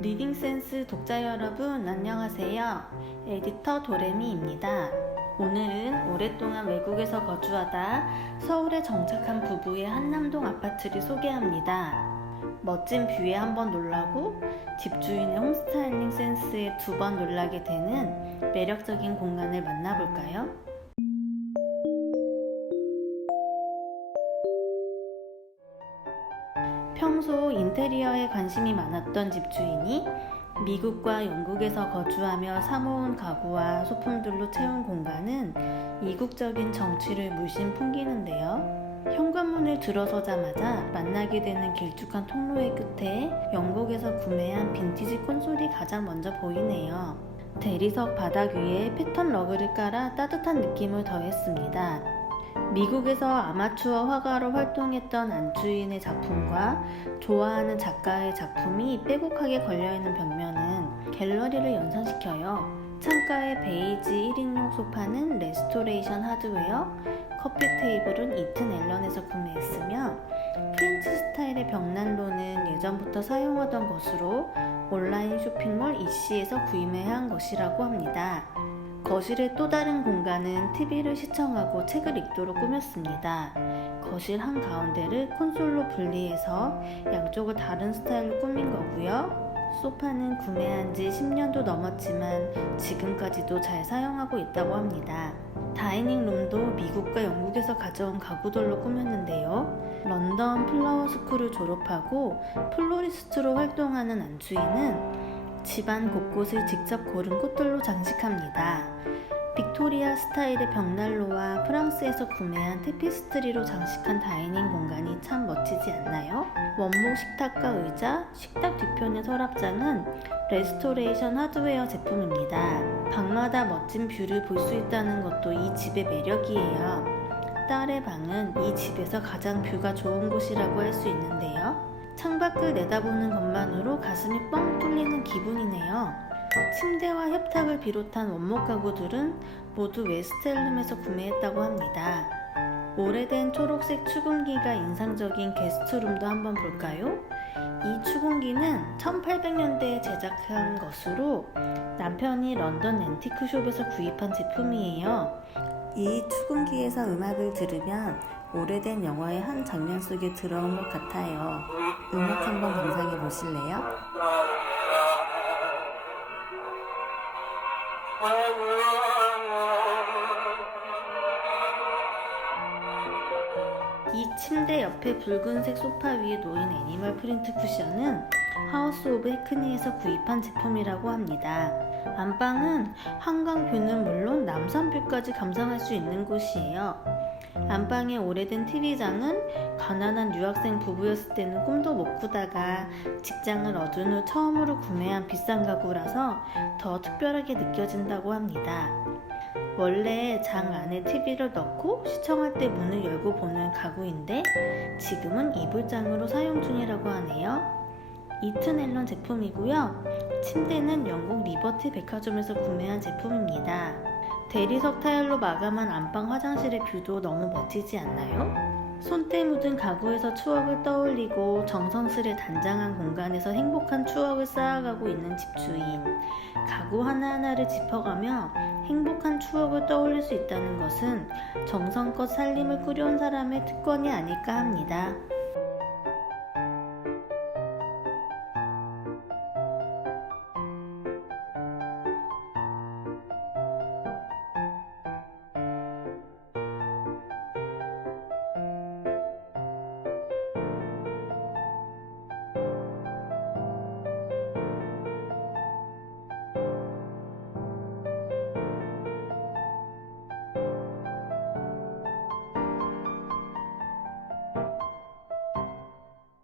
리딩 센스 독자 여러분 안녕하세요. 에디터 도레미입니다. 오늘은 오랫동안 외국에서 거주하다 서울에 정착한 부부의 한남동 아파트를 소개합니다. 멋진 뷰에 한번 놀라고 집주인의 홈스타일링 센스에 두 번 놀라게 되는 매력적인 공간을 만나볼까요? 평소 인테리어에 관심이 많았던 집주인이 미국과 영국에서 거주하며 사모은 가구와 소품들로 채운 공간은 이국적인 정취를 물씬 풍기는데요. 현관문을 들어서자마자 만나게 되는 길쭉한 통로의 끝에 영국에서 구매한 빈티지 콘솔이 가장 먼저 보이네요. 대리석 바닥 위에 패턴 러그를 깔아 따뜻한 느낌을 더했습니다. 미국에서 아마추어 화가로 활동했던 안주인의 작품과 좋아하는 작가의 작품이 빼곡하게 걸려있는 벽면은 갤러리를 연상시켜요. 창가의 베이지 1인용 소파는 레스토레이션 하드웨어, 커피 테이블은 이튼 앨런에서 구매했으며 프렌치 스타일의 벽난로는 예전부터 사용하던 것으로 온라인 쇼핑몰 이씨에서 구입해야 한 것이라고 합니다. 거실의 또 다른 공간은 TV를 시청하고 책을 읽도록 꾸몄습니다. 거실 한 가운데를 콘솔로 분리해서 양쪽을 다른 스타일로 꾸민 거고요. 소파는 구매한 지 10년도 넘었지만 지금까지도 잘 사용하고 있다고 합니다. 다이닝 룸도 미국과 영국에서 가져온 가구들로 꾸몄는데요. 런던 플라워 스쿨을 졸업하고 플로리스트로 활동하는 안주인은 집안 곳곳을 직접 고른 꽃들로 장식합니다. 빅토리아 스타일의 벽난로와 프랑스에서 구매한 테피스트리로 장식한 다이닝 공간이 참 멋지지 않나요? 원목 식탁과 의자, 식탁 뒤편의 서랍장은 레스토레이션 하드웨어 제품입니다. 방마다 멋진 뷰를 볼 수 있다는 것도 이 집의 매력이에요. 딸의 방은 이 집에서 가장 뷰가 좋은 곳이라고 할 수 있는데요. 창밖을 내다보는 것만으로 가슴이 뻥 뚫리는 기분이네요. 침대와 협탁을 비롯한 원목 가구들은 모두 웨스트헬름에서 구매했다고 합니다. 오래된 초록색 추궁기가 인상적인 게스트룸도 한번 볼까요? 이 추궁기는 1800년대에 제작한 것으로 남편이 런던 앤티크숍에서 구입한 제품이에요. 이 추궁기에서 음악을 들으면 오래된 영화의 한 장면 속에 들어온 것 같아요. 음악 한번 감상해 보실래요? 이 침대 옆에 붉은색 소파 위에 놓인 애니멀 프린트 쿠션은 하우스 오브 해크니에서 구입한 제품이라고 합니다. 안방은 한강 뷰는 물론 남산뷰까지 감상할 수 있는 곳이에요. 안방의 오래된 TV장은 가난한 유학생 부부였을 때는 꿈도 못 꾸다가 직장을 얻은 후 처음으로 구매한 비싼 가구라서 더 특별하게 느껴진다고 합니다. 원래 장 안에 TV를 넣고 시청할 때 문을 열고 보는 가구인데 지금은 이불장으로 사용 중이라고 하네요. 이튼 앨런 제품이고요. 침대는 영국 리버티 백화점에서 구매한 제품입니다. 대리석 타일로 마감한 안방 화장실의 뷰도 너무 멋지지 않나요? 손때 묻은 가구에서 추억을 떠올리고 정성스레 단장한 공간에서 행복한 추억을 쌓아가고 있는 집주인. 가구 하나하나를 짚어가며 행복한 추억을 떠올릴 수 있다는 것은 정성껏 살림을 꾸려온 사람의 특권이 아닐까 합니다.